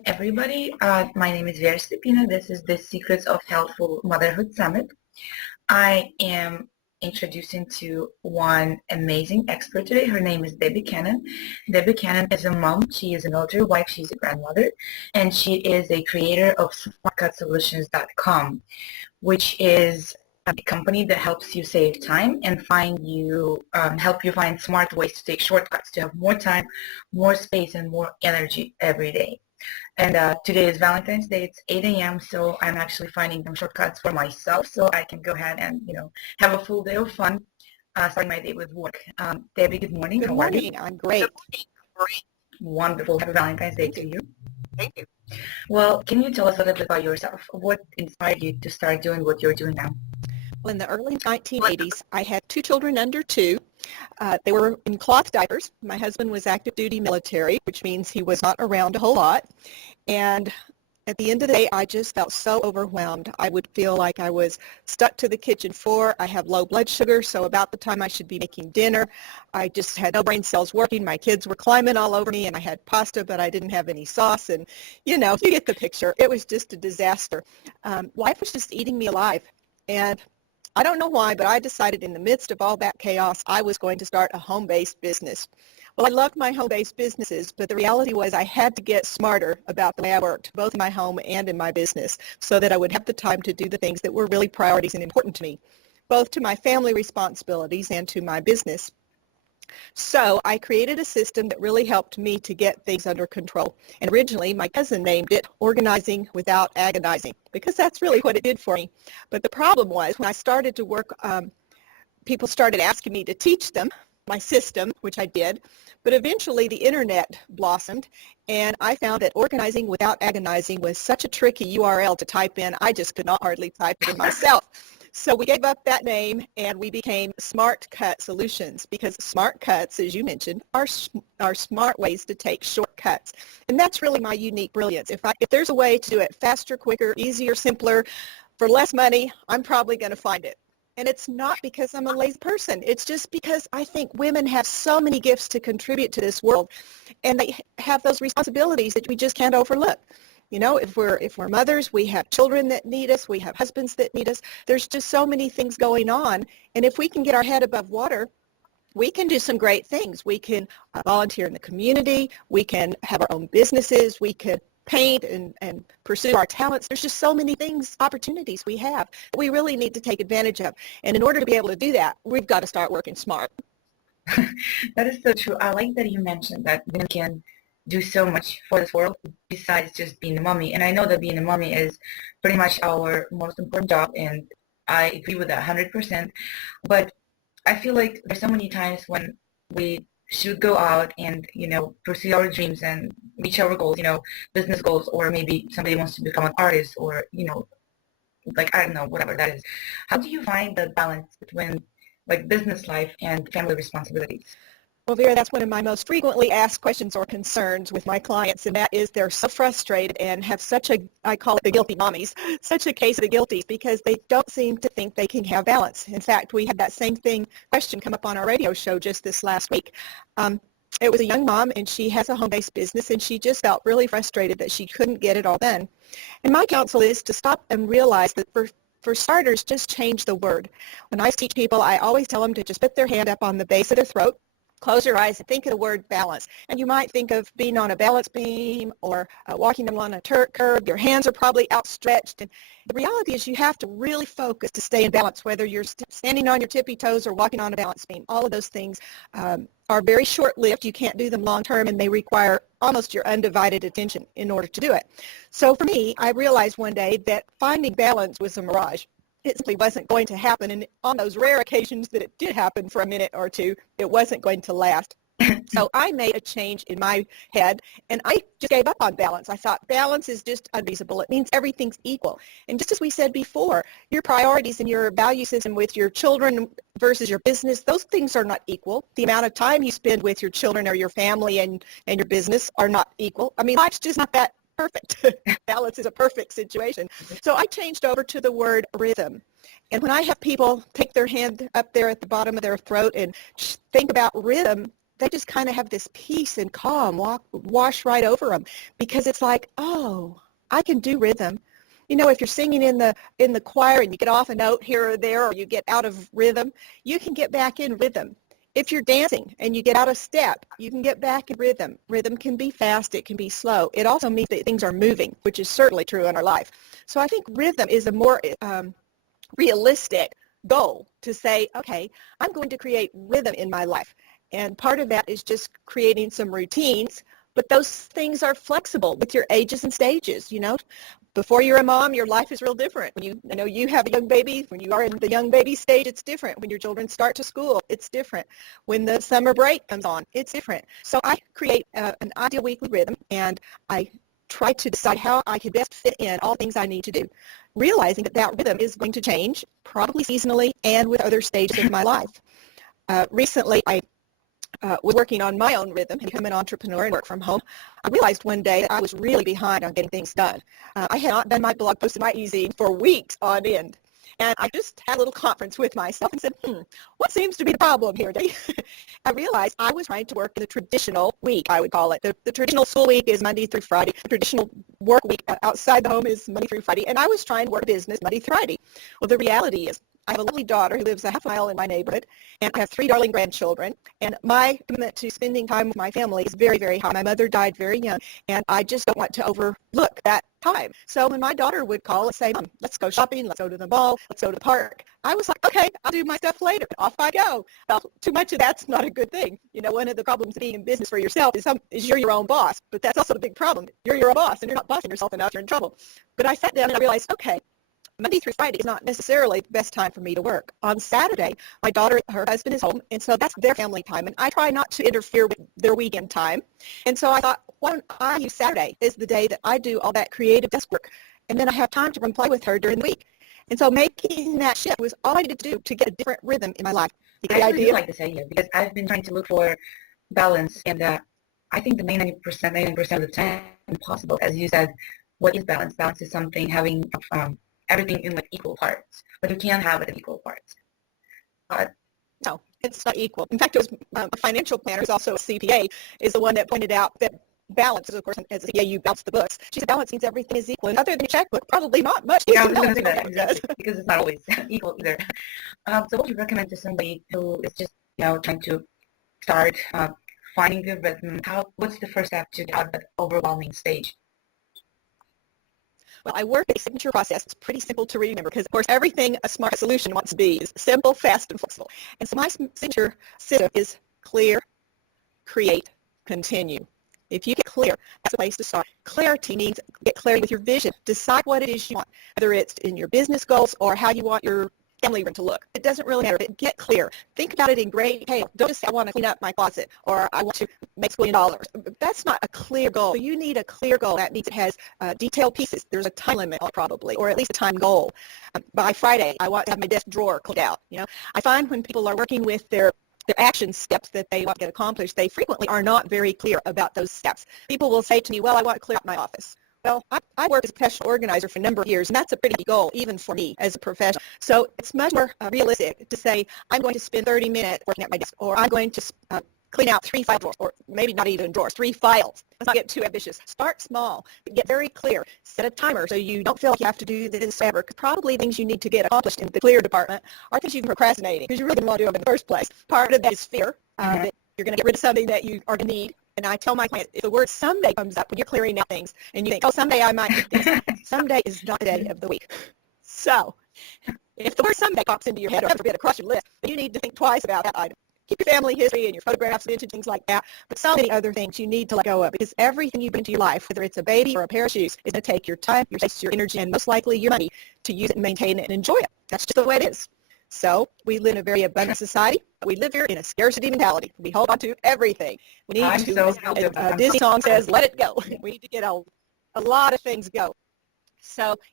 Everybody. My name is Vera Stepina. This is the Secrets of Healthful Motherhood Summit. I am introducing to one amazing expert today. Her name is Debbye Cannon. Debbye Cannon is a mom. She is an elder wife. She's a grandmother. And she is a creator of SmartCutSolutions.com, which is a company that helps you save time and help you find smart ways to take shortcuts to have more time, more space, and more energy every day. And today is Valentine's Day. It's 8 a.m. So I'm actually finding some shortcuts for myself so I can go ahead and, have a full day of fun, starting my day with work. Debbie, good morning. Good How are you? morning. I'm great. Wonderful. Happy Valentine's Day to you. Thank you. Well, can you tell us a little bit about yourself? What inspired you to start doing what you're doing now? Well, in the early 1980s, I had two children under two. They were in cloth diapers. My husband was active duty military, which means he was not around a whole lot. And at the end of the day, I just felt so overwhelmed. I would feel like I was stuck to the kitchen floor. I have low blood sugar, so about the time I should be making dinner, I just had no brain cells working. My kids were climbing all over me, and I had pasta, but I didn't have any sauce. And, you get the picture. It was just a disaster. Life was just eating me alive. And I don't know why, but I decided in the midst of all that chaos, I was going to start a home-based business. Well, I loved my home-based businesses, but the reality was I had to get smarter about the way I worked, both in my home and in my business, so that I would have the time to do the things that were really priorities and important to me, both to my family responsibilities and to my business. So I created a system that really helped me to get things under control. And originally, my cousin named it Organizing Without Agonizing, because that's really what it did for me. But the problem was when I started to work, people started asking me to teach them my system, which I did. But eventually, the internet blossomed, and I found that Organizing Without Agonizing was such a tricky URL to type in, I just could not hardly type it in myself. So we gave up that name and we became Smart Cut Solutions, because smart cuts, as you mentioned, are smart ways to take shortcuts. And that's really my unique brilliance. If there's a way to do it faster, quicker, easier, simpler, for less money, I'm probably going to find it. And it's not because I'm a lazy person. It's just because I think women have so many gifts to contribute to this world, and they have those responsibilities that we just can't overlook. If we're mothers, we have children that need us, we have husbands that need us. There's just so many things going on. And if we can get our head above water, we can do some great things. We can volunteer in the community. We can have our own businesses. We can paint and pursue our talents. There's just so many things, opportunities we have that we really need to take advantage of. And in order to be able to do that, we've got to start working smart. That is so true. I like that you mentioned that women can do so much for this world besides just being a mommy. And I know that being a mommy is pretty much our most important job, and I agree with that 100%. But I feel like there's so many times when we should go out and, pursue our dreams and reach our goals, business goals, or maybe somebody wants to become an artist or, I don't know, whatever that is. How do you find the balance between business life and family responsibilities? Well, Vera, that's one of my most frequently asked questions or concerns with my clients, and that is they're so frustrated and have I call it the guilty mommies, such a case of the guilties, because they don't seem to think they can have balance. In fact, we had that same question come up on our radio show just this last week. It was a young mom, and she has a home-based business, and she just felt really frustrated that she couldn't get it all done. And my counsel is to stop and realize that for starters, just change the word. When I teach people, I always tell them to just put their hand up on the base of their throat, close your eyes and think of the word balance. And you might think of being on a balance beam or walking along a curb. Your hands are probably outstretched. And the reality is you have to really focus to stay in balance, whether you're standing on your tippy toes or walking on a balance beam. All of those things are very short-lived. You can't do them long-term, and they require almost your undivided attention in order to do it. So for me, I realized one day that finding balance was a mirage. It simply wasn't going to happen, and on those rare occasions that it did happen for a minute or two, it wasn't going to last. So I made a change in my head, and I just gave up on balance. I thought balance is just unreasonable. It means everything's equal. And just as we said before, your priorities and your value system with your children versus your business, those things are not equal. The amount of time you spend with your children or your family and your business are not equal. I mean, life's just not that perfect. Balance is a perfect situation. So I changed over to the word rhythm. And when I have people take their hand up there at the bottom of their throat and think about rhythm, they just kind of have this peace and calm wash right over them, because it's like, oh, I can do rhythm. You know, if you're singing in the choir and you get off a note here or there, or you get out of rhythm, you can get back in rhythm. If you're dancing and you get out of step, you can get back in rhythm. Rhythm can be fast, it can be slow. It also means that things are moving, which is certainly true in our life. So I think rhythm is a more realistic goal to say, okay, I'm going to create rhythm in my life. And part of that is just creating some routines, but those things are flexible with your ages and stages, you know. Before you're a mom, your life is real different. When you have a young baby, when you are in the young baby stage, it's different. When your children start to school, it's different. When the summer break comes on, it's different. So I create an ideal weekly rhythm, and I try to decide how I can best fit in all things I need to do, realizing that rhythm is going to change, probably seasonally and with other stages of my life. Recently, I was working on my own rhythm and become an entrepreneur and work from home. I realized one day that I was really behind on getting things done. I had not done my blog post and my e-zine for weeks on end. And I just had a little conference with myself and said, what seems to be the problem here, Debbie? I realized I was trying to work in the traditional week, I would call it. The traditional school week is Monday through Friday. The traditional work week outside the home is Monday through Friday. And I was trying to work business Monday through Friday. Well, the reality is I have a lovely daughter who lives a half mile in my neighborhood, and I have 3 darling grandchildren, and my commitment to spending time with my family is very, very high. My mother died very young, and I just don't want to overlook that time. So when my daughter would call and say, Mom, let's go shopping, let's go to the mall, let's go to the park, I was like, okay, I'll do my stuff later. Off I go. Well, too much of that's not a good thing. You know, one of the problems of being in business for yourself is you're your own boss, but that's also the big problem. You're your own boss, and you're not bossing yourself enough, you're in trouble. But I sat down and I realized, okay, Monday through Friday is not necessarily the best time for me to work. On Saturday, my daughter, her husband is home, and so that's their family time, and I try not to interfere with their weekend time. And so I thought, why don't I use Saturday is the day that I do all that creative desk work, and then I have time to run play with her during the week. And so making that shift was all I needed to do to get a different rhythm in my life. I actually do like this idea because I've been trying to look for balance, and I think the 99% of the time impossible. As you said, what is balance? Balance is something having everything in like equal parts, but you can't have it in equal parts. No, it's not equal. In fact, it was a financial planner who's also a CPA is the one that pointed out that balance is, of course, as a CPA, you balance the books. She said balance means everything is equal, and other than your checkbook, probably not much. Yeah, I was going to say that, exactly, because it's not always equal either. So what would you recommend to somebody who is just, trying to start finding the rhythm? What's the first step to get out of that overwhelming stage? Well, I work a signature process. It's pretty simple to remember because, of course, everything a smart solution wants to be is simple, fast, and flexible. And so my signature system is clear, create, continue. If you get clear, that's the place to start. Clarity means get clarity with your vision. Decide what it is you want, whether it's in your business goals or how you want your family room to look. It doesn't really matter, but get clear. Think about it in great detail. Don't just say, I want to clean up my closet or I want to make $1 million. That's not a clear goal. So you need a clear goal. That means it has detailed pieces. There's a time limit on it probably, or at least a time goal. By Friday, I want to have my desk drawer cleaned out. I find when people are working with their action steps that they want to get accomplished, they frequently are not very clear about those steps. People will say to me, well, I want to clear up my office. Well, I worked as a professional organizer for a number of years, and that's a pretty big goal, even for me as a professional. So it's much more realistic to say, I'm going to spend 30 minutes working at my desk, or I'm going to clean out 3 file drawers, or maybe not even drawers, 3 files. Let's not get too ambitious. Start small, but get very clear. Set a timer so you don't feel like you have to do this forever. Probably things you need to get accomplished in the clear department are things you've been procrastinating because you really didn't want to do them in the first place. Part of that is fear that you're going to get rid of something that you are going to need. And I tell my clients, if the word someday comes up when you're clearing out things and you think, oh, someday I might do this, someday is not the day of the week. So if the word someday pops into your head or ever been across your list, then you need to think twice about that item. Keep your family history and your photographs, vintage, things like that. But so many other things you need to let go of because everything you bring to your life, whether it's a baby or a pair of shoes, is going to take your time, your space, your energy, and most likely your money to use it and maintain it and enjoy it. That's just the way it is. So we live in a very abundant society. We live here in a scarcity mentality. We hold on to everything. We need as Disney song says, let it go. We need to get a lot of things go. So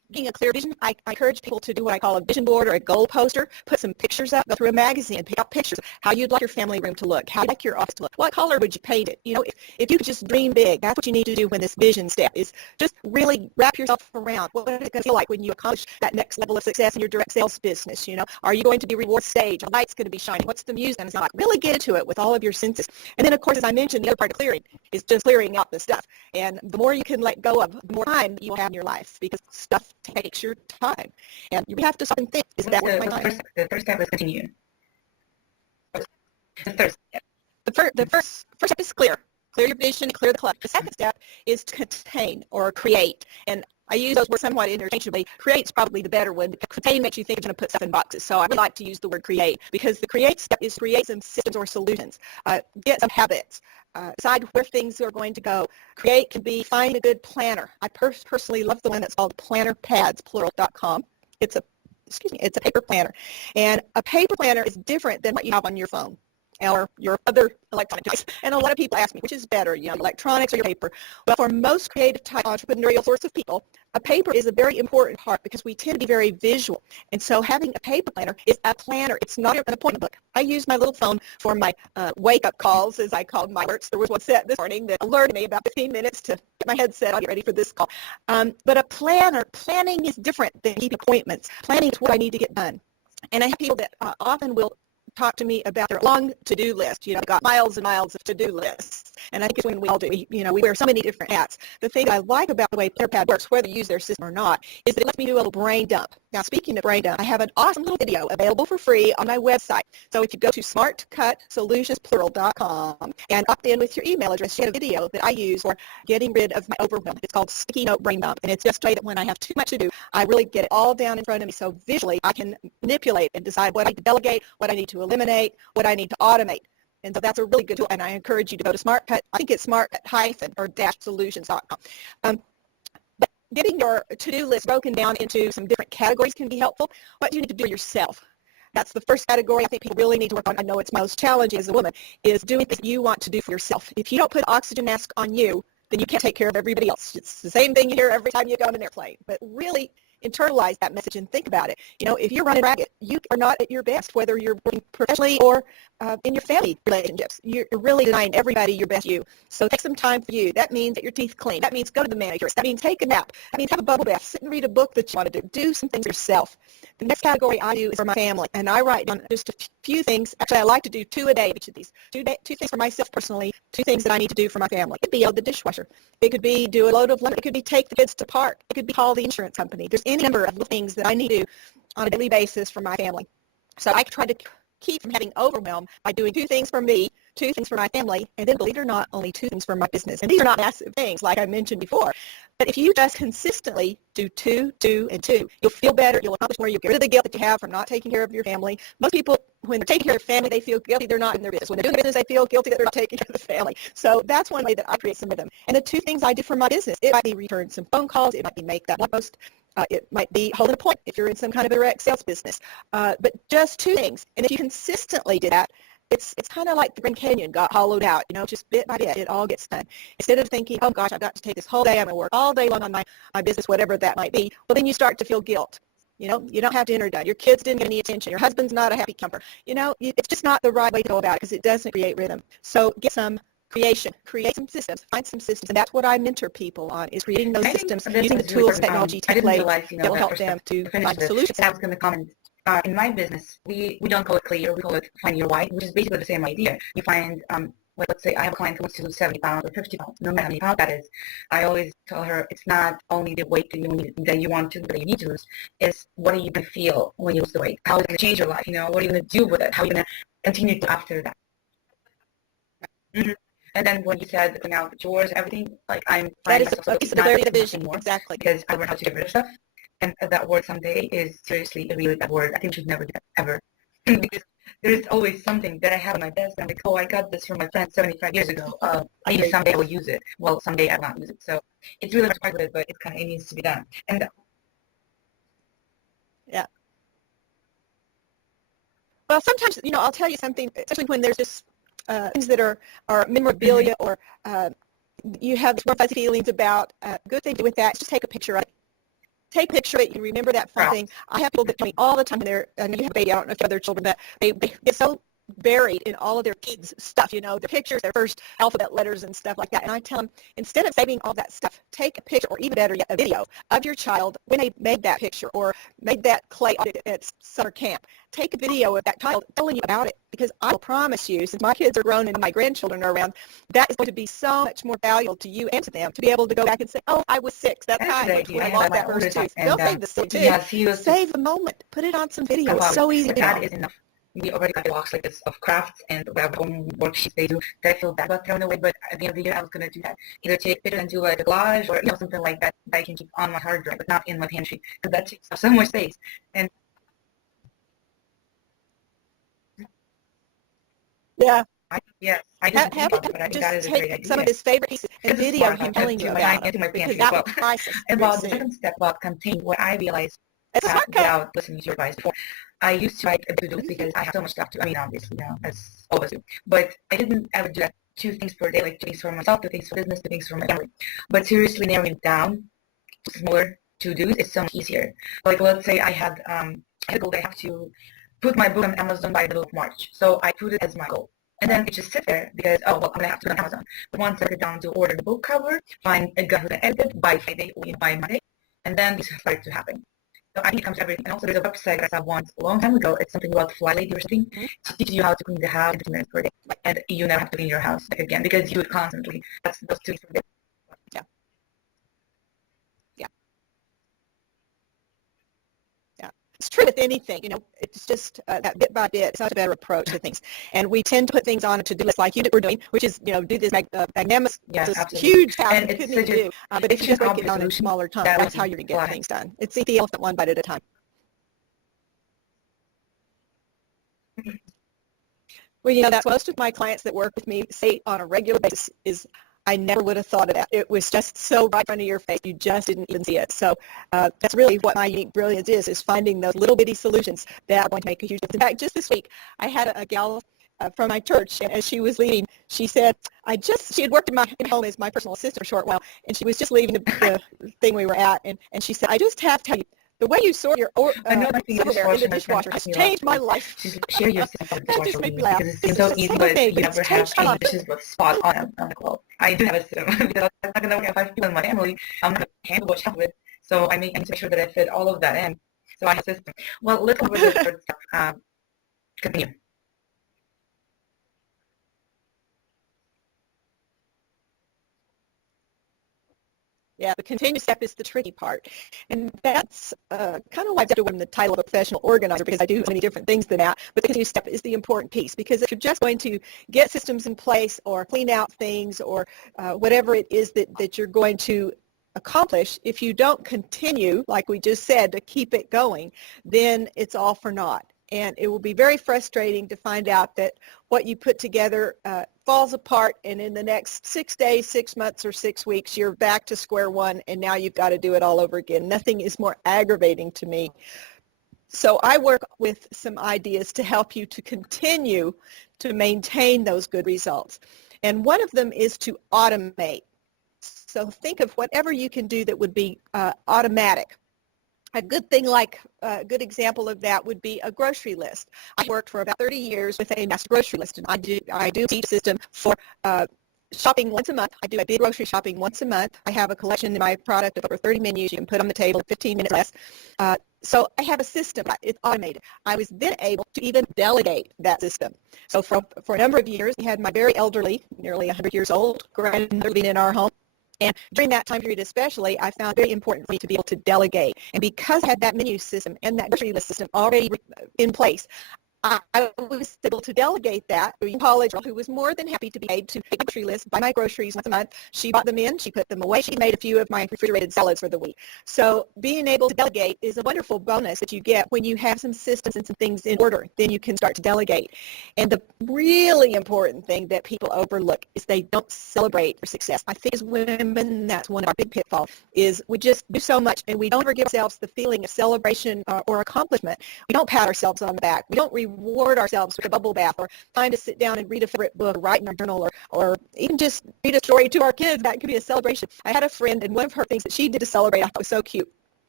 getting a clear vision, I encourage people to do what I call a vision board or a goal poster. Put some pictures up, go through a magazine, pick out pictures of how you'd like your family room to look, how you'd like your office to look, what color would you paint it. If you could just dream big, that's what you need to do when this vision step is just really wrap yourself around. What is it going to feel like when you accomplish that next level of success in your direct sales business? Are you going to be reward stage? A light's going to be shining. What's the music going to sound like? Really get into it with all of your senses. And then, of course, as I mentioned, the other part of clearing is just clearing out the stuff. And the more you can let go of, the more time you will have in your life, because stuff takes your time. And you have to stop and think, is that worth my time? The first step is continue. The third step. The first step is clear. Clear your vision, clear the clutter. The second step is to contain or create. And I use those words somewhat interchangeably. Create is probably the better one. Contain makes you think you're going to put stuff in boxes. So I really like to use the word create, because the create step is create some systems or solutions. Get some habits. Decide where things are going to go. Create can be find a good planner. I personally love the one that's called plannerpads.com. It's a paper planner. And a paper planner is different than what you have on your phone or your other electronic device. And a lot of people ask me, which is better, electronics or your paper? Well, for most creative type entrepreneurial sorts of people, a paper is a very important part, because we tend to be very visual. And so having a paper planner is a planner. It's not an appointment book. I use my little phone for my wake-up calls, as I called my alerts. There was one set this morning that alerted me about 15 minutes to get my headset on, get ready for this call. But a planning is different than keeping appointments. Planning is what I need to get done. And I have people that often will talk to me about their long to-do list. They got miles and miles of to-do lists. And I think it's when we all do. We wear so many different hats. The thing I like about the way PlannerPad works, whether you use their system or not, is that it lets me do a little brain dump. Now, speaking of brain dump, I have an awesome little video available for free on my website. So if you go to smartcutsolutionsPlural.com and opt in with your email address, you have a video that I use for getting rid of my overwhelm. It's called Sticky Note Brain Dump. And it's just a way that when I have too much to do, I really get it all down in front of me. So visually, I can manipulate and decide what I need to delegate, what I need to eliminate, what I need to automate. And so that's a really good tool, and I encourage you to go to SmartCut. I think it's smartcut-solutions.com. But getting your to-do list broken down into some different categories can be helpful. What do you need to do yourself? That's the first category I think people really need to work on. I know it's most challenging as a woman, is doing things you want to do for yourself. If you don't put oxygen mask on you, then you can't take care of everybody else. It's the same thing you hear every time you go on an airplane. But really internalize that message and think about it. If you're running ragged, you are not at your best, whether you're working professionally or in your family relationships. You're really denying everybody your best you. So take some time for you. That means get your teeth clean. That means go to the manicurist. That means take a nap. That means have a bubble bath. Sit and read a book that you want to do. Do some things yourself. The next category I do is for my family, and I write down just a few things. Actually, I like to do 2 a day of each of these. Two things for myself personally, 2 things that I need to do for my family. It could be the dishwasher. It could be do a load of laundry. It could be take the kids to park. It could be call the insurance company. There's any number of things that I need to do on a daily basis for my family. So I try to keep from having overwhelm by doing 2 things for me, 2 things for my family, and then, believe it or not, only 2 things for my business. And these are not massive things like I mentioned before. But if you just consistently do 2, 2, and 2, you'll feel better. You'll accomplish more. You'll get rid of the guilt that you have from not taking care of your family. Most people, when they're taking care of their family, they feel guilty they're not in their business. When they're doing their business, they feel guilty that they're not taking care of the family. So that's one way that I create some rhythm. And the 2 things I do for my business, it might be return some phone calls. It might be make that blog post. It might be hold an appointment if you're in some kind of a direct sales business. But just 2 things. And if you consistently do that, it's kind of like the Grand Canyon got hollowed out, just bit by bit, it all gets done. Instead of thinking, oh gosh, I've got to take this whole day, I'm going to work all day long on my business, whatever that might be, well, then you start to feel guilt. You don't have dinner done. Your kids didn't get any attention. Your husband's not a happy camper. It's just not the right way to go about it, because it doesn't create rhythm. So get some creation, create some systems, find some systems, and that's what I mentor people on, is creating those systems, using the tools, technology, templates that will help them to find solutions. I was going to comment. In my business, we don't call it clear, we call it find your why, which is basically the same idea. You find, let's say I have a client who wants to lose 70 pounds or 50 pounds, no matter how many pounds that is. I always tell her it's not only the weight that you want to, that you need to lose, it's what are you going to feel when you lose the weight? How is it going to change your life? What are you going to do with it? How are you going to continue to after that? Mm-hmm. And then when you said putting out the chores and everything, I'm that is the vision more, exactly, because I learned how to get rid of stuff. And that word someday is seriously a really bad word. I think we should never do that, ever. Because there's always something that I have on my desk. I'm like, oh, I got this from my friend 75 years ago. Maybe someday I will use it. Well, someday I will not use it. So it's really hard with it, but it needs to be done. And yeah. Well, sometimes, I'll tell you something, especially when there's just things that are memorabilia, or you have more fuzzy feelings about. Good thing to do with that is just take a picture of it. take a picture of it. You remember that fun thing. I have people that tell me all the time when I know you have a baby, I don't know if you have other children, but they get so buried in all of their kids' stuff, their pictures, their first alphabet letters and stuff like that. And I tell them, instead of saving all that stuff, take a picture, or even better yet, a video of your child when they made that picture or made that clay at summer camp. Take a video of that child telling you about it, because I will promise you, since my kids are grown and my grandchildren are around, that is going to be so much more valuable to you and to them to be able to go back and say, oh, I was 6. That time when I lost that first tooth. They'll save the tooth too. Yeah, Save the moment. Put it on some video. It's so easy to do. That is enough. We already got blocks like this of crafts, and we have our own worksheets they do that I feel bad about throwing away, but at the end of the year I was going to do that. Either take pictures and do like a collage, or something like that I can keep on my hard drive, but not in my pantry, because that takes up so much space. And yeah. I just take some of his favorite pieces and video him telling you about it, because that was priceless. About the second step about contain, what I realized without listening to your advice before, I used to write a to-do list because I have so much stuff to, obviously, as all of us do. But I didn't ever do that 2 things per day, like 2 things for myself, 2 things for business, 2 things for my family. But seriously, narrowing it down to smaller to-dos is so much easier. Like, let's say I had a goal that I have to put my book on Amazon by the middle of March. So I put it as my goal. And then it just sits there because, I'm going to have to go on Amazon. But once I get down to order the book cover, find a guy who can edit it by Friday or by Monday, and then this started to happen. So I think it comes to everything. And also there's a website that I saw once a long time ago. It's something about Fly Lady or something. It teaches you how to clean the house in 15 minutes per day. And you never have to clean your house again because you do it constantly. That's those 2 things per day. Yeah. Yeah. Yeah. It's true with anything, it's just that bit by bit, it's not a better approach to things. And we tend to put things on a to-do list like you were doing, which is, do this magnanimous, huge task and you couldn't even do. But if you just break it down into smaller chunks, that's how you're going to get things done. It's eat the elephant one bite at a time. Well, that's most of my clients that work with me say on a regular basis is, I never would have thought of that. It was just so right in front of your face. You just didn't even see it. So that's really what my unique brilliance is finding those little bitty solutions that are going to make a huge difference. In fact, just this week, I had a gal from my church, and as she was leaving, she said, she had worked in my home as my personal assistant for a short while, and she was just leaving the thing we were at, and she said, I just have to tell you, the way you sort your silverware in the dishwasher has changed my life. Share your system That just made me laugh. Because it seems so easy, but you never have any dishes but spot on the cloth. I do have a system because I'm not going to work at 5 people in my family. I'm not going to handle what with. So I need to make sure that I fit all of that in. So I have a system. Well, let's go over the third step. Continue. Yeah, the continuous step is the tricky part. And that's kind of why I have to win the title of a professional organizer, because I do many different things than that. But the continuous step is the important piece, because if you're just going to get systems in place or clean out things or whatever it is that you're going to accomplish, if you don't continue, like we just said, to keep it going, then it's all for naught. And it will be very frustrating to find out that what you put together falls apart, and in the next 6 days, 6 months, or 6 weeks, you're back to square one, and now you've got to do it all over again. Nothing is more aggravating to me. So I work with some ideas to help you to continue to maintain those good results. And one of them is to automate. So think of whatever you can do that would be automatic. A good thing, like a good example of that would be a grocery list. I worked for about 30 years with a master grocery list, and I do a system for shopping once a month. I do a big grocery shopping once a month. I have a collection in my product of over 30 menus you can put on the table in 15 minutes less. So I have a system. It's automated. I was then able to even delegate that system. So for a number of years, we had my very elderly, nearly 100 years old, grandmother living in our home. And during that time period especially, I found it very important for me to be able to delegate. And because I had that menu system and that grocery list system already in place, I was able to delegate that to a college girl who was more than happy to be paid to make a grocery list, buy my groceries once a month. She brought them in, she put them away, she made a few of my refrigerated salads for the week. So being able to delegate is a wonderful bonus that you get when you have some systems and some things in order. Then you can start to delegate. And the really important thing that people overlook is they don't celebrate their success. I think as women, that's one of our big pitfalls, is we just do so much and we don't ever give ourselves the feeling of celebration or accomplishment. We don't pat ourselves on the back. We don't reward ourselves with a bubble bath or time to sit down and read a favorite book or write in our journal or even just read a story to our kids. That could be a celebration. I had a friend, and one of her things that she did to celebrate I thought was so cute.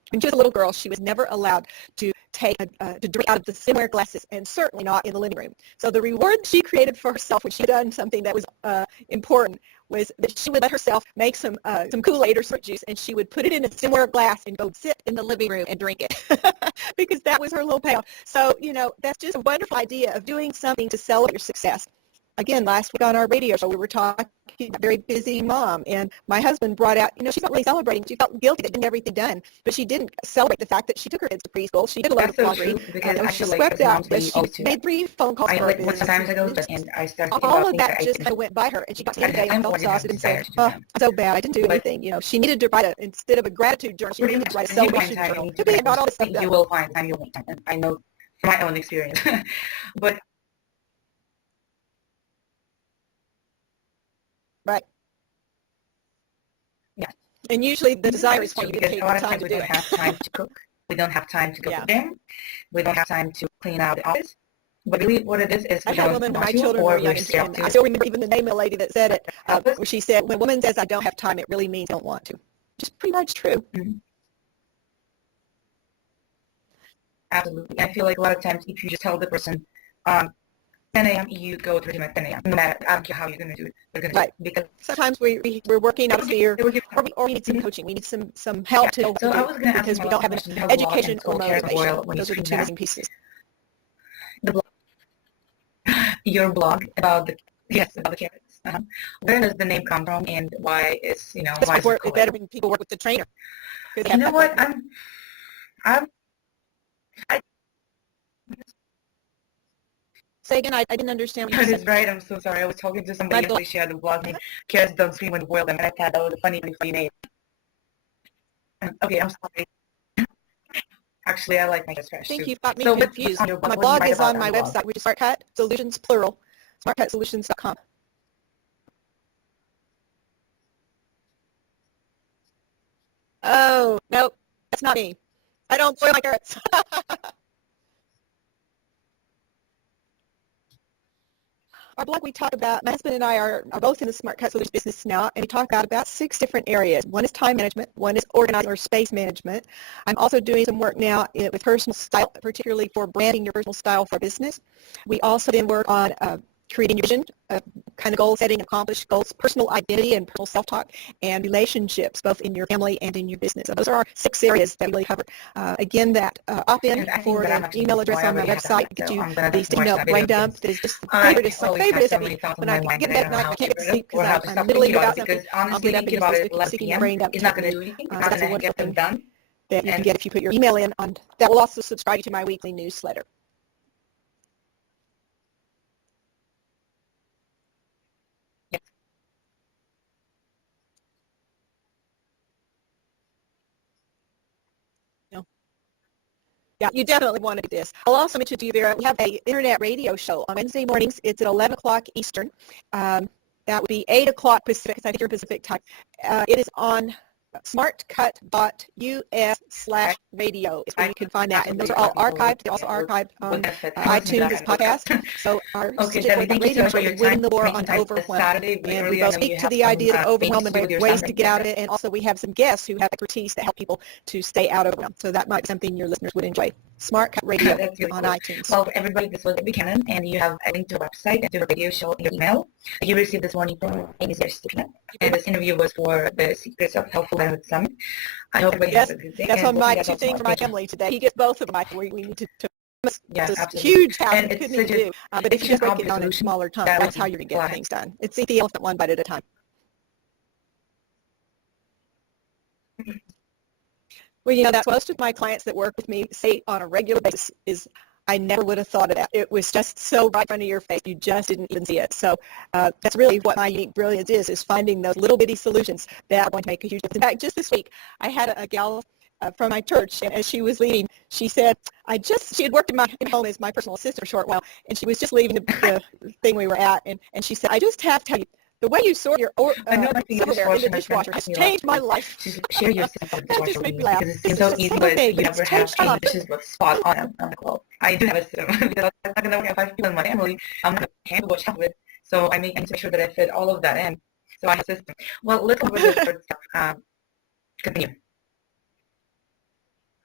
When she was a little girl, she was never allowed to to drink out of the swimwear glasses, and certainly not in the living room. So the reward she created for herself when she had done something that was important was that she would let herself make some Kool-Aid or fruit juice, and she would put it in a swimwear glass and go sit in the living room and drink it because that was her little payoff. So, that's just a wonderful idea of doing something to celebrate your success. Again, last week on our radio show, we were talking about a very busy mom, and my husband brought out, she's not really celebrating. She felt guilty that didn't get everything done, but she didn't celebrate the fact that she took her kids to preschool. She did a lot of laundry. She swept out. She made 3 phone calls for her business. And I started all of that just kind of went by her, and she got to the end of the day and felt exhausted and said, "Oh, I'm so bad. I didn't do anything." She needed to write instead of a gratitude journal, she needed to write a celebration journal to be about all this stuff done. You will find time, you'll make time. And I know from my own experience, but. Right. Yeah. And usually the desire is when you get time to do it. We don't have time to cook. We don't have time to go to the gym. We don't have time to clean out the office. But really what it is I had a woman when my children were young, and I still remember even the name of the lady that said it, where she said, when a woman says, "I don't have time," it really means "I don't want to." Which is pretty much true. Mm-hmm. Absolutely. I feel like a lot of times if you just tell the person, 10 a.m. you go to the gym at 10 a.m. No matter, I don't care how you're going to do it. You're going to do it. Because sometimes we're working out of fear, or we need some coaching. We need some help to help because we don't have enough education or motivation. Those are the 2 missing pieces. Your blog about the carrots. Where does the name come from, and why is why is it better when people work with the trainer? You know what? Say again, I didn't understand what you said. That is right. I'm so sorry. I was talking to somebody yesterday. She had a blog name, Carrots Don't Scream When You Boil Them, and I thought that was a funny name. Okay, I'm sorry. Actually, I like my carrots fresh. Thank you. Got me confused. My blog is on my website, which is SmartCut Solutions, plural, smartcutsolutions.com. Oh, no, that's not me. I don't boil my carrots. Our blog, we talk about, my husband and I are both in the Smart Cut Solutions business now, and we talk about 6 different areas. One is time management. One is organizing or space management. I'm also doing some work now with personal style, particularly for branding your personal style for business. We also then work on creating your vision, kind of goal setting, accomplished goals, personal identity and personal self-talk, and relationships, both in your family and in your business. So those are our 6 areas that we really cover. Again, that opt-in for the email address on my website gets you the email brain dump. That is just my favorite is when I get back at night, I can't get to sleep because I'm literally about something. I'll get up and just seeking the brain dump. It's not going to do anything. It's not going to get them done. That you can get if you put your email in. That will also subscribe you to my weekly newsletter. Yeah, you definitely want to do this. I'll also mention to you, Vera, we have an internet radio show on Wednesday mornings. It's at 11 o'clock Eastern. That would be 8 o'clock Pacific, because I think you're Pacific time. It is on smartcut.us/radio is where you can find that. And those are all archived. They're also archived on iTunes as podcast. So our subject for the radio show is winning the war on overwhelm. And we both speak to the idea of overwhelm and ways to get out of it. And also we have some guests who have expertise to help people to stay out of overwhelm. So that might be something your listeners would enjoy. Smart Cut Radio on iTunes. Well, everybody, this was Debbye Cannon, and you have a link to our website and to the radio show in your email. You received this morning from my name is Debbye, and this interview was for the Secrets of Healthful Motherhood Summit. I hope everybody has a good day. That's on my 2 things for my family today. He gets both of them. We need to it's a huge task. And couldn't even do. But if you just break it down in smaller time, that's how you're going to get things done. It's eat the elephant one bite at a time. Well, that's most of my clients that work with me say on a regular basis is, I never would have thought of that. It was just so right in front of your face. You just didn't even see it. So that's really what my unique brilliance is finding those little bitty solutions that are going to make a huge difference. In fact, just this week, I had a gal from my church, and as she was leaving, she said, she had worked in my home as my personal assistant for a short while, and she was just leaving the thing we were at, and she said, I just have to tell you, the way you sort your silverware in the dishwasher has changed my life. Share your stuff That just made me laugh. Because it seems so easy, but you never have any dishes with spot on. Well, I do have a system because I'm not going to work at 5 people in my family. I'm not going to handle what with. So I need to make sure that I fit all of that in. So I have a system. Well, let's go over the third step. Continue.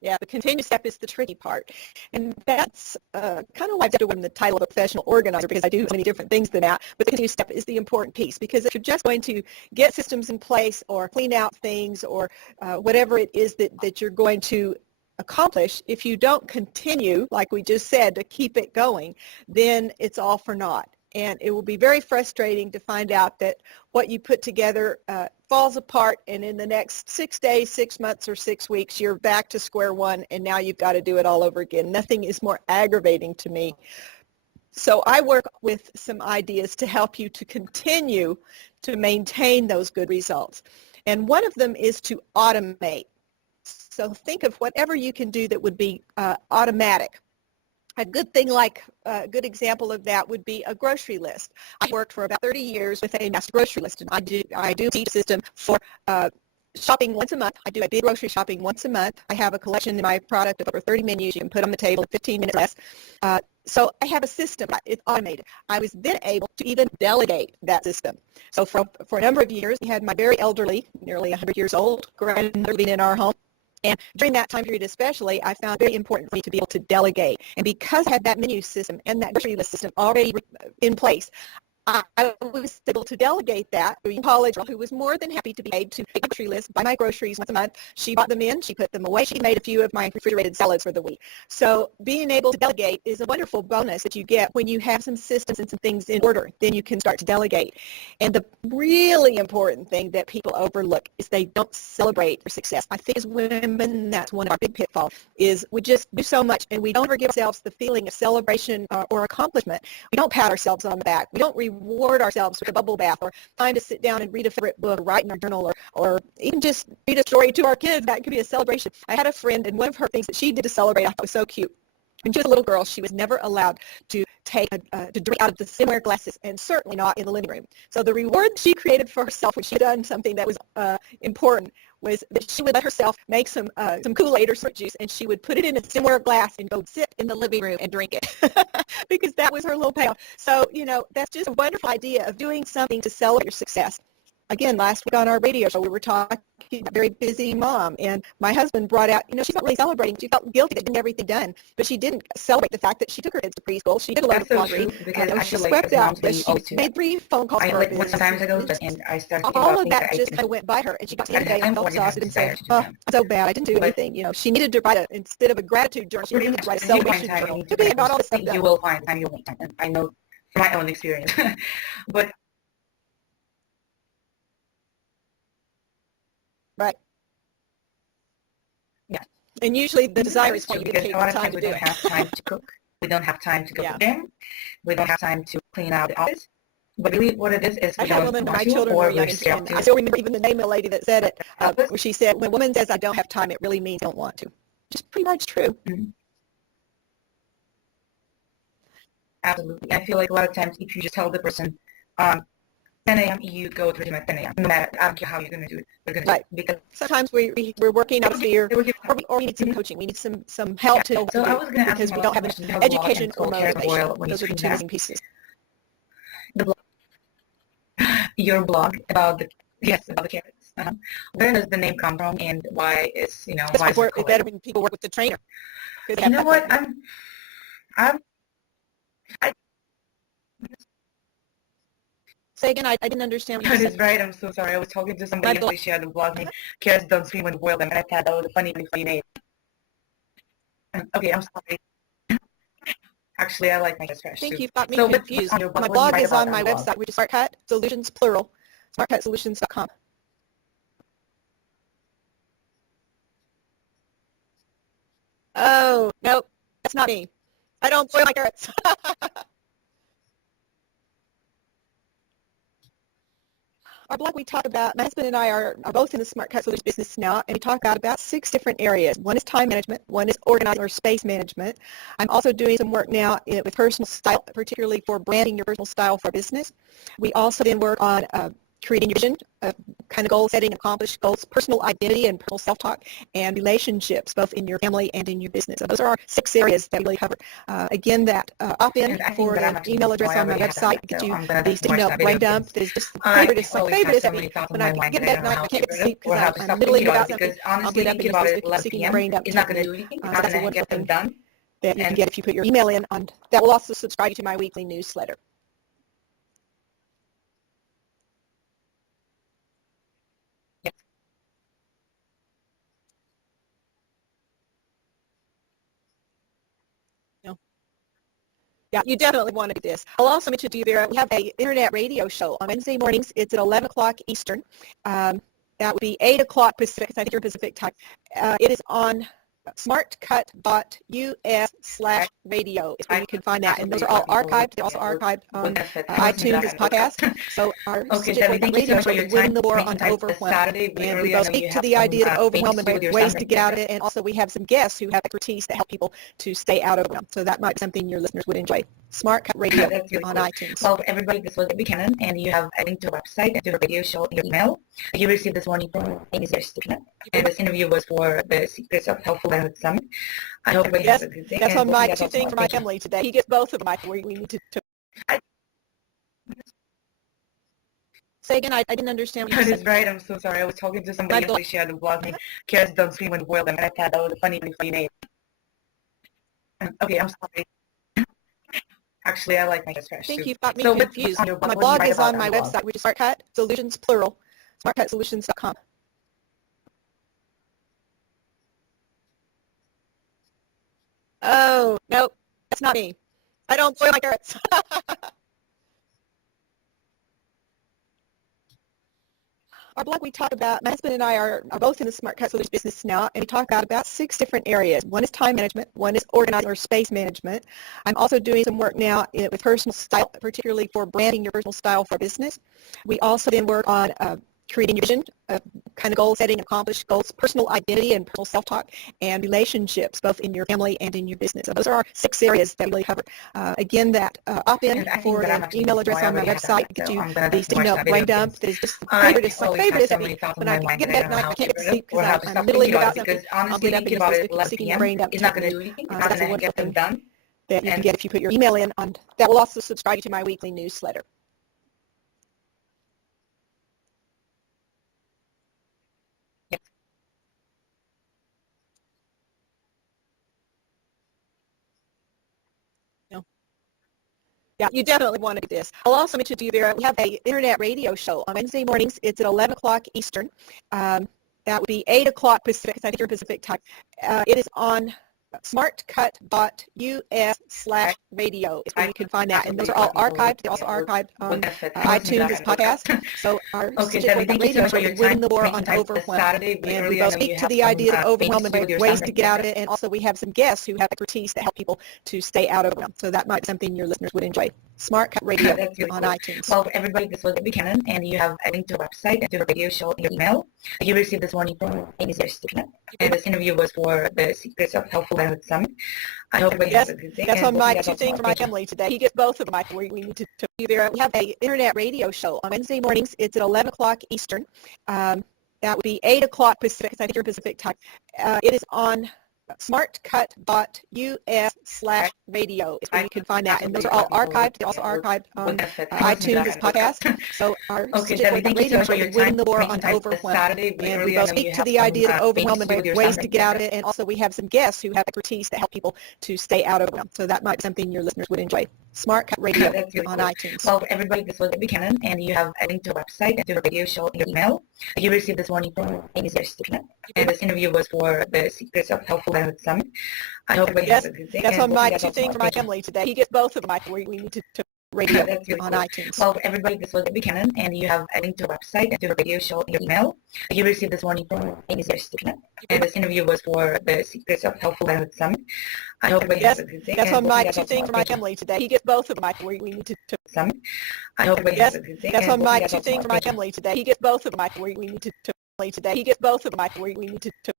Yeah, the continuous step is the tricky part. And that's kind of why I have to win the title of a professional organizer, because I do many different things than that. But the continuous step is the important piece, because if you're just going to get systems in place or clean out things or whatever it is that you're going to accomplish, if you don't continue, like we just said, to keep it going, then it's all for naught. And it will be very frustrating to find out that what you put together falls apart, and in the next 6 days, 6 months, or 6 weeks, you're back to square one, and now you've got to do it all over again. Nothing is more aggravating to me. So I work with some ideas to help you to continue to maintain those good results. And one of them is to automate. So think of whatever you can do that would be automatic. A good thing, like a good example of that would be a grocery list. I worked for about 30 years with a master grocery list, and I do a system for shopping once a month. I do a big grocery shopping once a month. I have a collection in my product of over 30 menus you can put on the table in 15 minutes less. So I have a system. It's automated. I was then able to even delegate that system. So for a number of years, we had my very elderly, nearly 100 years old, grandmother living in our home. And during that time period especially, I found it very important for me to be able to delegate. And because I had that menu system and that grocery list system already in place, I was able to delegate that to a college girl who was more than happy to be paid to make a grocery list, buy my groceries once a month. She brought them in, she put them away, she made a few of my refrigerated salads for the week. So being able to delegate is a wonderful bonus that you get when you have some systems and some things in order. Then you can start to delegate. And the really important thing that people overlook is they don't celebrate their success. I think as women, that's one of our big pitfalls, is we just do so much and we don't ever give ourselves the feeling of celebration or accomplishment. We don't pat ourselves on the back. We don't reward ourselves with a bubble bath or time to sit down and read a favorite book or write in our journal or even just read a story to our kids. That could be a celebration. I had a friend, and one of her things that she did to celebrate I thought was so cute. When she was a little girl, she was never allowed to to drink out of the silverware glasses, and certainly not in the living room. So the reward she created for herself when she had done something that was important was that she would let herself make some Kool-Aid or fruit juice, and she would put it in a silverware glass and go sit in the living room and drink it because that was her little payoff. So, that's just a wonderful idea of doing something to celebrate your success. Again, last week on our radio show, we were talking about a very busy mom, and my husband brought out, she's not really celebrating. She felt guilty that didn't get everything done, but she didn't celebrate the fact that she took her kids to preschool. She did a lot of laundry. She swept out. She made 3 phone calls for her business. And I started all of that just kind of went by her, and she got to the end of the day and felt exhausted and said, "Oh, I'm so bad. I didn't do anything." She needed to write instead of a gratitude journal, she needed to write a celebration journal. To be about all this stuff done. You will find time. You'll make time. I know from my own experience, but. Right. Yeah. And usually the desire is when you get time to do it. We don't have time to cook. We don't have time to go to the gym. We don't have time to clean out the office. But really what it is I had a woman when my children were young, and I still remember even the name of the lady that said it, where she said, when a woman says, "I don't have time," it really means "I don't want to." Which is pretty much true. Mm-hmm. Absolutely. I feel like a lot of times if you just tell the person, 10 a.m. you go to the gym at 10 a.m. No matter, I don't care how you're going to do it. You're going to do it. Because sometimes we're working out of fear, or we need some coaching. We need some help to so I was going to ask because we don't have an education or motivation. Those are the two missing pieces. Your blog about the carrots. Where does the name come from, and why is why is it better when people work with the trainer? You know what? Say again, I didn't understand what you said. That is right. I'm so sorry. I was talking to somebody yesterday. She had a blog named "Carrots Don't Scream When You Boil Them," and I thought that was a funny name. Okay, I'm sorry. Actually, I like my carrots fresh. I think you've got me confused. My blog is on my website, which is SmartCut Solutions, plural, smartcutsolutions.com. Oh, no, that's not me. I don't boil my carrots. Our blog, we talk about, my husband and I are both in the SmartCut Solutions business now, and we talk about 6 different areas. One is time management. One is organizing or space management. I'm also doing some work now with personal style, particularly for branding your personal style for business. We also then work on creating your vision, kind of goal setting, accomplished goals, personal identity and personal self-talk, and relationships, both in your family and in your business. So those are our 6 areas that we really cover. Again, that opt-in for the email address on my website gets you the sticky note brain dump. That is just my favorite is that when I get back at night, I can't get to sleep because I'm literally about something. I'll get up and just sticky brain dump. It's not going to do anything. It's not going to get them done. That you can get if you put your email in. That will also subscribe you to my weekly newsletter. Yeah, you definitely want to do this. I'll also mention to you, Vera, we have an internet radio show on Wednesday mornings. It's at 11 o'clock Eastern. That would be 8 o'clock Pacific, because I think you're Pacific time. It is on smartcut.us/radio is where you can find that. And those are all archived. They're also archived on iTunes as podcast. So our radio show is Winning the War on Overwhelm. And we both speak to the idea of overwhelm and ways to get out of it. And also we have some guests who have expertise to help people to stay out of overwhelm. So that might be something your listeners would enjoy. Smart Cut Radio on iTunes. Well, everybody, this was Debbye Cannon, and you have a link to a website and to the radio show in your email. You received this morning from my name is Debbye Cannon, and this interview was for the Secrets of Healthful Motherhood Summit. I hope everybody has a good day. That's on my 2 things for my family today. He gets both of them. We need to say again. I didn't understand what you said. That is right. I'm so sorry. I was talking to somebody else. She had the blog name. Carrots don't scream when boiled them, and I thought that was a funny name. Okay, I'm sorry. Actually, I like my trash. I think you've got me confused. My blog is on my website, which is SmartCut Solutions, plural, smartcutsolutions.com. Oh, nope, that's not me. I don't boil my carrots. Our blog, we talk about, my husband and I are both in the Smart Cut Solutions business now, and we talk about 6 different areas. One is time management, one is organizing or space management. I'm also doing some work now with personal style, particularly for branding your personal style for business. We also then work on creating your vision, kind of goal setting, accomplished goals, personal identity and personal self-talk, and relationships, both in your family and in your business. So those are our 6 areas that we really cover. Again, that opt-in for the email address on my website gets you the sticky note brain dump. That is just my favorite is that when I get back at night, I can't get to sleep because I'm literally about something. I'll get up and just sticky brain dump. It's not going to do anything. It's not going to get them done. That you can get if you put your email in. That will also subscribe you to my weekly newsletter. Yeah, you definitely want to do this. I'll also mention to you, Vera, we have an internet radio show on Wednesday mornings. It's at 11 o'clock Eastern. That would be 8 o'clock Pacific, because I think you're Pacific time. It is on smartcut.us/radio is where you can find that. And those are all archived. They're also archived on iTunes as podcast. So our radio show is Winning the War on Overwhelm. And we both speak to the idea of overwhelm and ways to get out of it. And also we have some guests who have expertise to help people to stay out of overwhelm. So that might be something your listeners would enjoy. Smart Cut Radio on iTunes. Well, everybody, this was Debbye Cannon, and you have a link to a website and to the radio show in your email. You received this morning from my name is Debbye Cannon, and this interview was for the Secrets of Healthful Motherhood Summit. I hope everybody has a good day. That's on my 2 things for my family today. He gets both of them. We need to be there. We have an internet radio show on Wednesday mornings. It's at 11 o'clock Eastern. That would be 8 o'clock Pacific, because I think you're Pacific time. It is on smartcut.us/radio is where you can find that. And those are all archived. They're also archived on iTunes as podcast. So our radio show is Winning the War on Overwhelm. And we both speak to the idea of overwhelm and ways to get out of it. And also we have some guests who have expertise to help people to stay out of overwhelm. So that might be something your listeners would enjoy. Smart Cut Radio on iTunes. Well, everybody, this was Debbye Cannon, and you have a link to a website and to the radio show in your email. You received this morning from my name is Debbye Cannon, and this interview was for the Secrets of Healthful Motherhood Summit. I hope everybody has a good day. That's on my 2 things for my family today. He gets both of them. We need to radio on iTunes. Well, everybody, this was Debbye Cannon, and you have a link to a website and to the radio show in your email. You received this morning from my name is Debbye Cannon, and this interview was for the Secrets of Healthful Motherhood Summit. I hope everybody has a good day. That's on my 2 things for my family today. He gets both of them. We need to Summit. I hope everybody has a good day. That's on my 2 things for my family today. He gets both of them. We need to today. He gets both of them. We need to